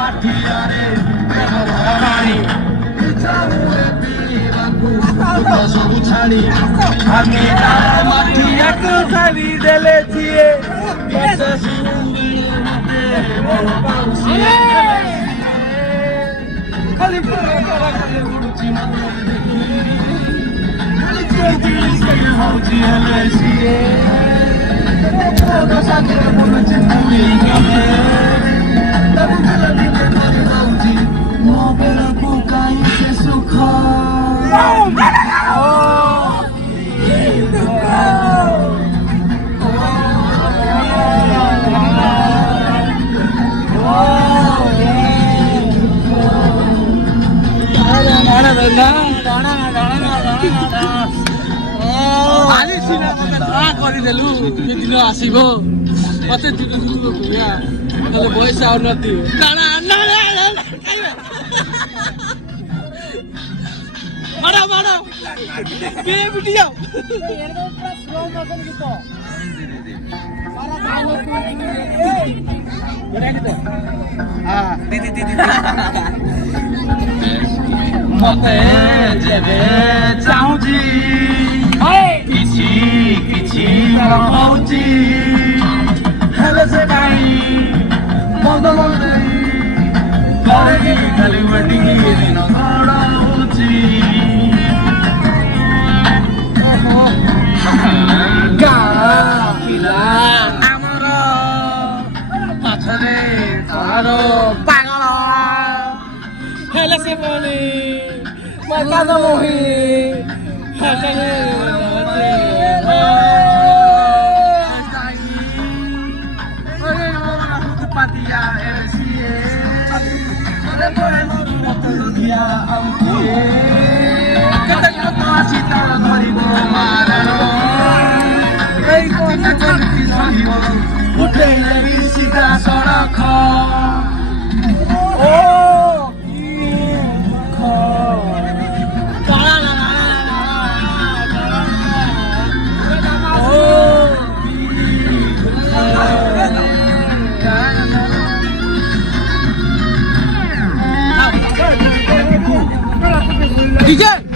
মাঠিয়ারে পানি ସବୁ ଛାଡ଼ି ଆମେ ମାଠିଆକୁ ଛାଡ଼ି ଦେଲେ ସିଏ ଖାଲି ହଉଛି ହେଲେ ସିଏ ମୋ ବେଳକୁ କାହିଁ ସେ ସୁଖ କରିଦେଲୁ ଦିନ ଆସିବ ମତେ ବୟସ ଆଉନଥିବ ମତେ ଯେବେ ଚାହୁଁଛି କିଛି କିଛି ହଉଛି ହେଲେ ସେ କାହିଁ ବନ୍ଦ କରେନି ଖାଲି ୱେଟିଂ ଦିନ ଗଡ଼ ହଉଛି ଗାଁ ପିଲା ଆମର ପଛରେ ତୋର ପାଗଳ ହେଲେ ସେ ପୁଣି କାଦ ମୋହି ପାତିଆ ସିଏ କେତେ କତ ଆସି ତାର ଧରିବ ଉଠେଇଲେ ବି ସିଧା ସଡ଼କ DJ S